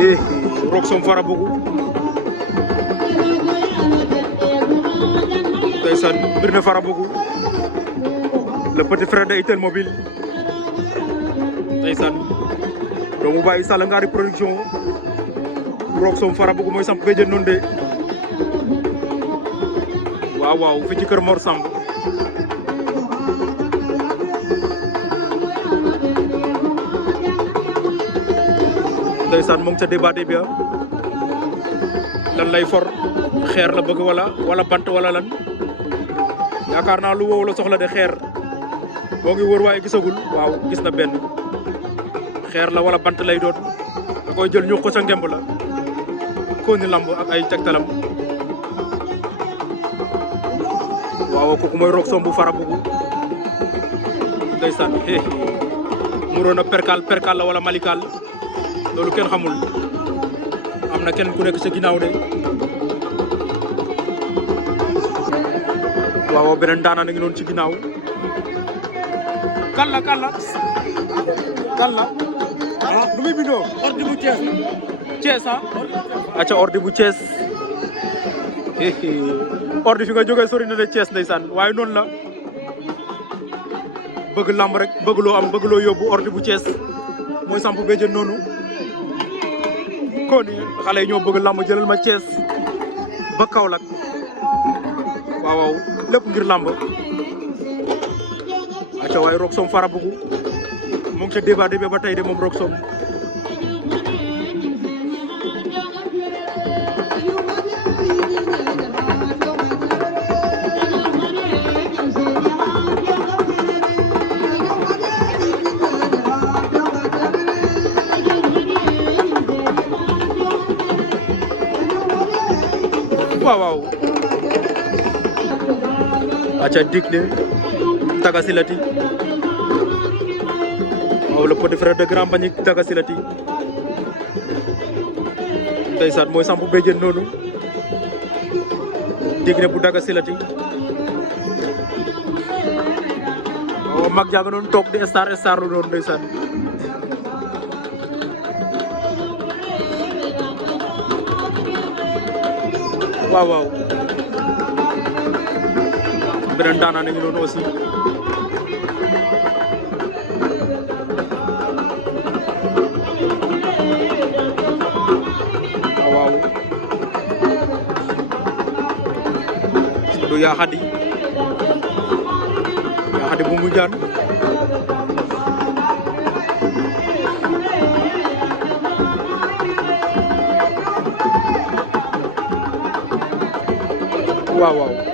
Roxom Farabougou ndeysaan Birne Farabougou le petit frère de Itel Mobile ndeysaan doomu bàyyi Sall Ngari production Roxom Farabougou mooy samp béjjën noonu de waaw waaw fi ci kër Mor Samb ndeysaan mu ngi ca débat bi lan lay for xeer la bëgg wala bant wala lan yaakaar naa lu wow la soxla de xeer moo ngi wër waaye gisagul waaw gis na benn xeer la wala bant lay doon da koy jël ñu ko ca ngemb la ko ni lamb ak ay tegtalam waaw kooku mooy Roxom bu Farabougou ndeysaan muroon na perkal la wala malikal loolu kenn xamul am na kenn ku nekk sa ginnaaw de waaw beneen daana na ngi noonu ci ginnaaw kan la nu muy bindoo ordi bu Thiès aca ordi bu Thiès ordi fi nga jógee sori na de Thiès ndeysaan waaye noonu la bëgg lamb rek bëgg loo am bëgg loo yóbbu ordi bu Thiès mooy samp béjjën noonu kon xale yi ñoo bëgg lamb jëlal ma Thiès ba Kaolack waaw lépp ngir lamb aca waaye Roxom Farabougou mu ngi ca débat ba tey de moom Roxom waaw aca dik ne Taga Silati waaw le petit frère de Grand Mbagnick Taga Silati ndeysaan mooy samp béjjën noonu dik ne bu Taga Silati waaw mag jàng noonu toog di star lu noonu ndeysaan waaw beneen daanaa nañu noonu aussi waaw du yaa xadi bu mu jaan waaw